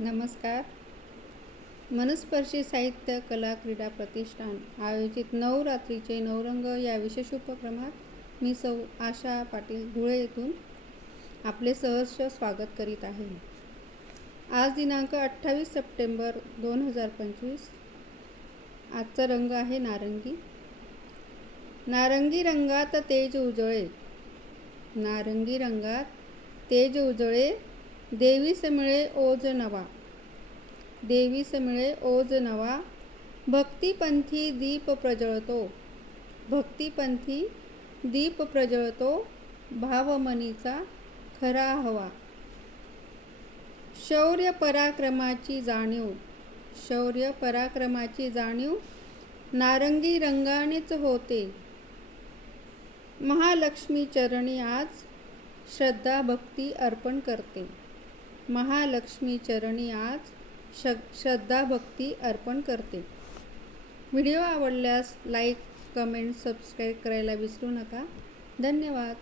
नमस्कार. मनस्पर्शी साहित्य कला क्रीडा प्रतिष्ठान आयोजित नवरात्रीचे नवरंग या विशेष उपक्रमात मी सौ आशा पाटील धुळे येथून आपले सहर्ष स्वागत करीत आहे. आज दिनांक अठ्ठावीस सप्टेंबर दोन हजार पंचवीस. आजचा रंग आहे नारंगी. नारंगी रंगात तेज उजळे नारंगी रंगात तेज उजळे देवीस मिळे ओज नवा देवीस मिळे ओज नवा भक्तिपंथी दीप प्रजळतो. भक्तिपंथी दीप प्रजळतो भावमनीचा खरा हवा. शौर्य पराक्रमाची जाणीव. शौर्य पराक्रमाची जाणीव नारंगी रंगानेच होते. महालक्ष्मी चरणी आज श्रद्धा भक्ती अर्पण करते. महालक्ष्मी चरणी आज श श्रद्धा भक्ती अर्पण करते. व्हिडिओ आवडल्यास लाईक कमेंट सबस्क्राईब करायला विसरू नका. धन्यवाद.